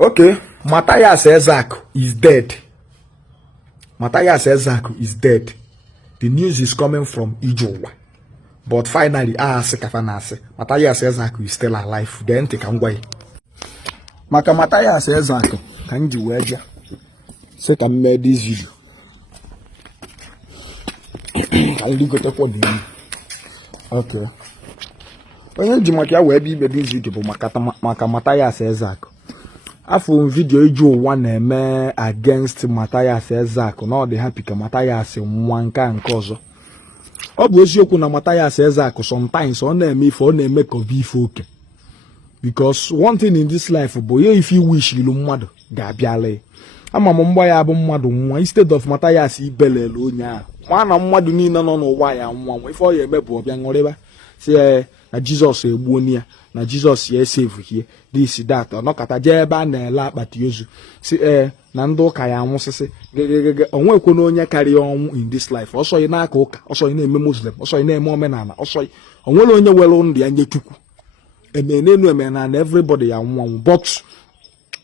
Okay, Mathias Ezeaku is dead. Mathias Ezeaku is dead. The news is coming from Ijeuwa. But finally, Mathias Ezeaku is still alive. Then take away. Maka Mathias Ezeaku, can you wear ya? Say can make this video. Can you go to the okay. When you make your web this video, maka Mathias Ezeaku. After video Ijeuwa na-eme against Mathias Ezeaku, na ọ dị happy ka Mathias nwa nka nke ọzọ. Ọ bụ eziokwu na Mathias Ezeaku sometimes ọ na-eme ife ọ na-eme ka obi ife oke. Because one thing in this life bụ ya if you wish ilu mmadụ ga-abịala. Ama m mgba ya bụ mmadụ nwa instead of Mathias ibelele onye ahụ. Mana mmadụ niile nọ n'ụwa ya nwa ife ọ ya eme bụ ọbịa ṅụrịba. Si na Jesus egbuo ya. Na Jesus ya save here this that ọnọkata je ebe a na-ele akpati ozu si na ndị ụka ya anwụsịsị onwekwo na onye karịa ọnwụ in this life ọsọ ị na-aka ụka ọsọ ị na-eme Muslim ọsọ ị na-eme omenala ọsọ onwere onye were ndụ ya nye Chukwu emenenu emenala everybody ya anwụ but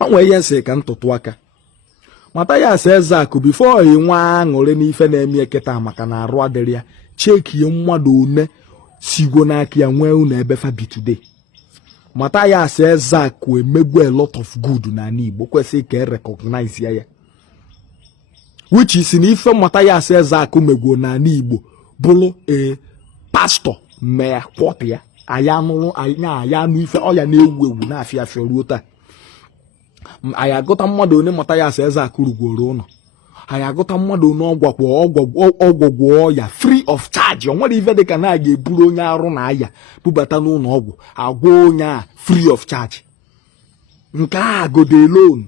onwe ihe nsị ka ntụtụ aka Mathias Ezeaku before ị nwa aṅụrị n'ife na-eme eketa maka na arụ adịrị ya chekie mmadụ one sigo n'aka ya nwee unu ebe fabi today. Mathias Ezeaku emegwu a lot of good na Igbo kwesị ka recognize ya which is na ife Mathias Ezeaku megwu na Igbo bụrụ pastor mee kwọt ya aya anụ ife ọ ya na-ewu ewu na-afịa afịa ruo taa anyị agụta mmadụ onye Mathias Ezeaku rugoro ụlọ anyị agụta mmadụ n'ọgwụgwọ ọya free of charge. Onwere ife dịka na ga-eburu onye arụ na aya bubata n'ụlọ ọgwụ agwọ onye a free of charge. Nke a gode loan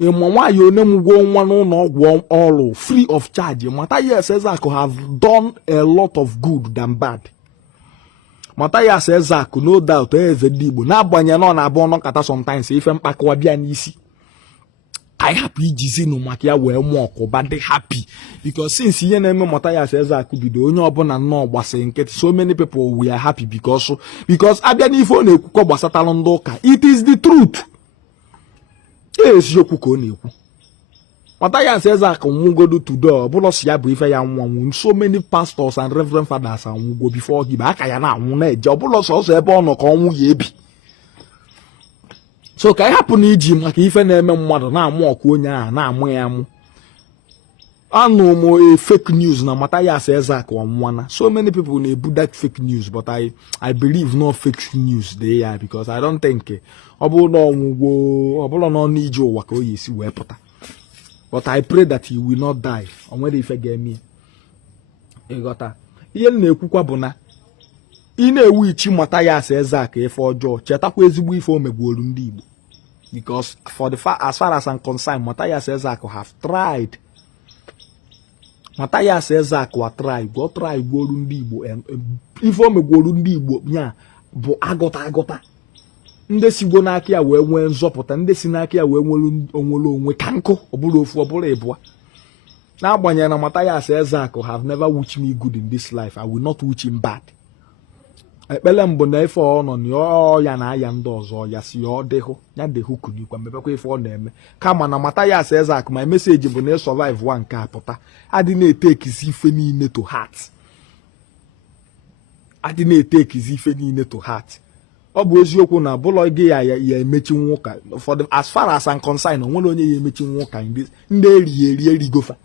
ịma nwaanyị onye mụgwọ nwa n'ụlọ ọgwụ ọrụ free of charge. Mathias Ezeaku have done a lot of good than bad. Mathias Ezeaku no doubt eze ndị Igbo na-agbanye na ọ na-abụ ọnọkata sometimes ife mkpakọwa bịa n'isi I happy jizinu maka ya wee mụ ọkụba dị happy because since ihe na-eme Mathias Ezeaku bido onye ọbụla nnọọ gbasị nkịtị so many people we are happy because abịa n'ife ọ na-ekwukọ gbasatalụ ndị ụka it is the truth. Eziokwu ka ọ na-ekwu. Mathias Ezeaku nwụgodo today ọbụla si ya bụ ife ya nwanwu so many pastors and reverend fathers anwụgo before gị aka ya na-anwụ na-eje ọbụla sọsọ ebe ọ nọ ka ọnwụ ya ebi. So ka anyị hapụ na iji maka ife na-eme mmadụ na-amụ ọkụ onye ahụ na-amụ ya amụ. Anụ m fake news na Mathias Ezeaku ọnwụna. So many people na-ebu that fake news but I believe no fake news dey ya because I don't think ọ bụrụ na ọnwụgwo ọ bụrụ na ọ n'ije ụwa ka o yi esi wee pụta. But I pray that he will not die. O nwere ife ga-eme. Ịghọta. Ihe m na-ekwukwa bụ na ị na-ewu ichi Mathias Ezeaku ife ọjọọ chetakwa ezigbo ife o megbuolu ndị Igbo because as far as I'm concerned Mathias Ezeaku have tried. Mathias Ezeaku a try gbuolu ndị Igbo ife o megbuolu ndị Igbo nya bụ agụta ndị sigbo n'aka ya wee nwee nzọpụta ndị si n'aka ya wee nwere onwe ka nkụ ọbụla ofu ọbụla ịbụa n'agbanyeghị na Mathias Ezeaku have never wished me good in this life. I will not wish him bad. Ekpele mbụ na ife ọ nọ na ya na aya ndị ọzọ ya si ọ dịhụ ya dịhụ kunikwa mebekwa ife ọ na-eme kama na Mathias Ezeaku my message bụ na survive one nke apụta adị na-etekizi ife niile to heart ọ bụ eziokwu na bụlọ gị ya emechi nwoka as far as I'm concerned onwere onye ya emechi nwoka ndị erigofa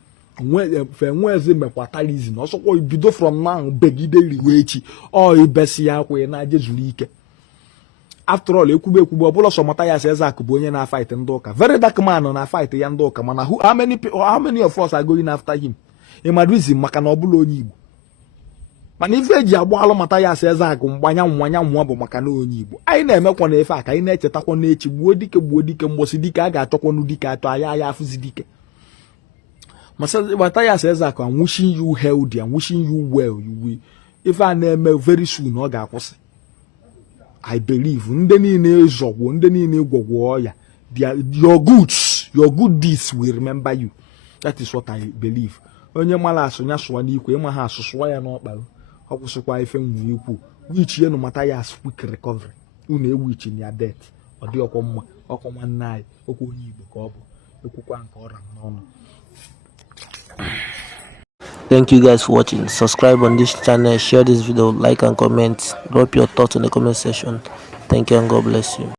nweze mekwatalizm ọsọkwa ibido from now begide riwe echi ọ ibesi ya akwa na jezuru ike. After all ekwube ọbụla so Mathias Ezeaku bụ onye na-fight ndị ụka very dark man na fight ya ndị ụka mana how many of us are going after him ịmadụizm maka na ọbụla onye Igbo mana ife eji agbalụ Mathias Ezeaku mgbanya nwa bụ maka na onye Igbo anyị na-emekwa na efe a ka anyị na-echetakwa n'echi gbuo dike mgbosi dike a ga-achọkwanụ dike atọ aya afụzi dike. Mathias Ezeaku I'm wishing you healthy and wishing you well. If I name very soon ọ ga-akwụsị. I believe ndị niile ezogwo ndị niile gwogwo ya your good deeds will remember you. That is what I believe. Onye mara asụnya sụwa n'ikwe ịma ha asụsụwa ya n'ọkpa ọ kwụsịkwa ife nwere ikwu which ye no Mathias quick recovery unu ewichi ya death ọ dị ọkwa mma ọkwa nwanne anyị okwu onye Igbo ka ọ bụ ekwukwa nke ọra n'ọnụ. Thank you guys for watching. Subscribe on this channel, share this video, like and comment, drop your thoughts in the comment section. Thank you and God bless you.